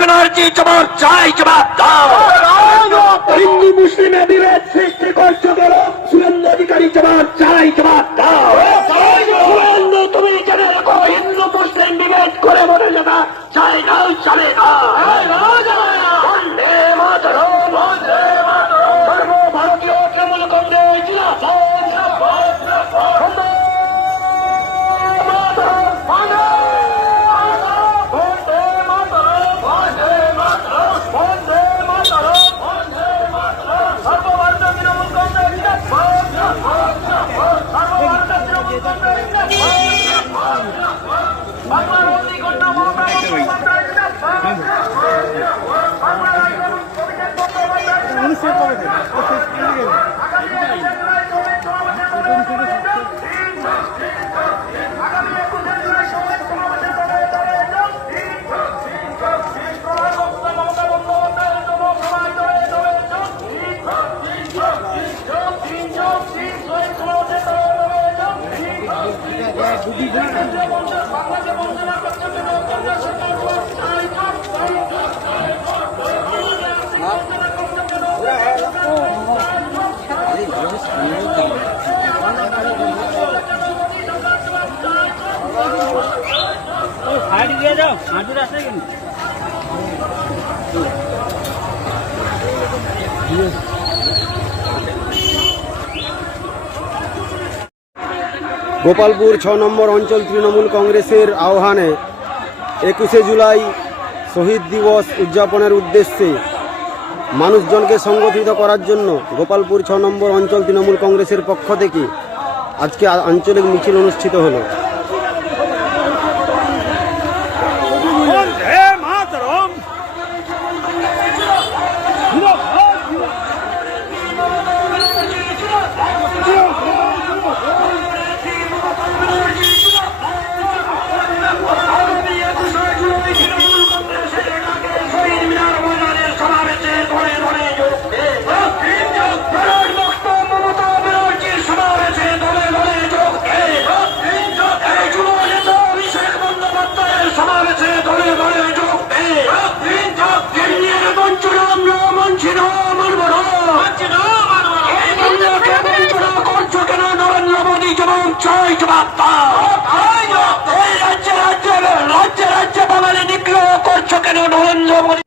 ব্যানার্জি জবাব চাই, জবাব দাও। হিন্দু মুসলিমে বিভেদ সৃষ্টি করছো কেন? শুভেন্দু অধিকারী জবাব চাই, জবাব দাও। শুভেন্দু তুমি জেনে রাখো, হিন্দু মুসলিম বিভেদ করে মরে যাওয়া চাই না, চলে না। বন্দে মাতরম, বন্দে মাতরম। সর্বভারতীয় তৃণমূল কংগ্রেস গোপালপুর 6 নম্বর অঞ্চল তৃণমূল কংগ্রেসের আহ্বানে 21শে জুলাই শহীদ দিবস উদযাপনের উদ্দেশ্যে মানুষজনকে সংগঠিত করার জন্য গোপালপুর 6 নম্বর অঞ্চল তৃণমূল কংগ্রেসের পক্ষ থেকে আজকে আঞ্চলিক মিছিল অনুষ্ঠিত হলো।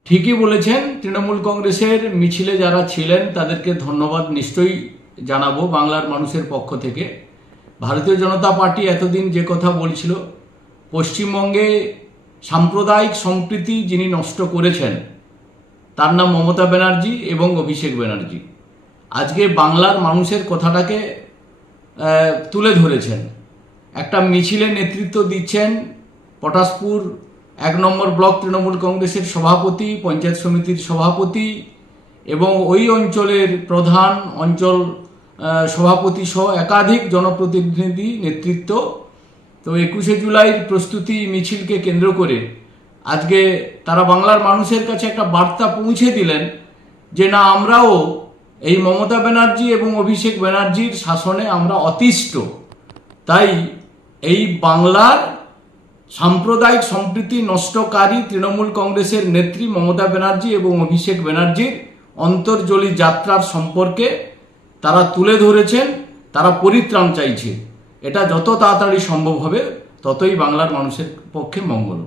ঠিকই বলেছেন, তৃণমূল কংগ্রেসের মিছিলে যারা ছিলেন তাদেরকে ধন্যবাদ নিশ্চয়ই জানাবো বাংলার মানুষের পক্ষ থেকে। ভারতীয় জনতা পার্টি এতদিন যে কথা বলছিল, পশ্চিমবঙ্গে সাম্প্রদায়িক সম্প্রীতি যিনি নষ্ট করেছেন তার নাম মমতা ব্যানার্জি এবং অভিষেক ব্যানার্জি। আজকে বাংলার মানুষের কথাটাকে তুলে ধরেছেন। একটা মিছিলে নেতৃত্ব দিচ্ছেন পটাশপুর 1 নম্বর ব্লক তৃণমূল কংগ্রেসের সভাপতি, পঞ্চায়েত সমিতির সভাপতি এবং ওই অঞ্চলের প্রধান, অঞ্চল সভাপতি সহ একাধিক জনপ্রতিনিধি নেতৃত্ব। তো 21শে জুলাইয়ের প্রস্তুতি মিছিলকে কেন্দ্র করে আজকে তারা বাংলার মানুষের কাছে একটা বার্তা পৌঁছে দিলেন যে না, আমরাও এই মমতা ব্যানার্জি এবং অভিষেক ব্যানার্জির শাসনে আমরা অতিষ্ঠ। তাই এই বাংলার সাম্প্রদায়িক সম্প্রীতি নষ্টকারী তৃণমূল কংগ্রেসের নেত্রী মমতা ব্যানার্জি এবং অভিষেক ব্যানার্জির অন্তর্জলী যাত্রার সম্পর্কে তারা তুলে ধরেছেন। তারা পরিত্রাণ চাইছে। এটা যত তাড়াতাড়ি সম্ভব হবে ততই বাংলার মানুষের পক্ষে মঙ্গল।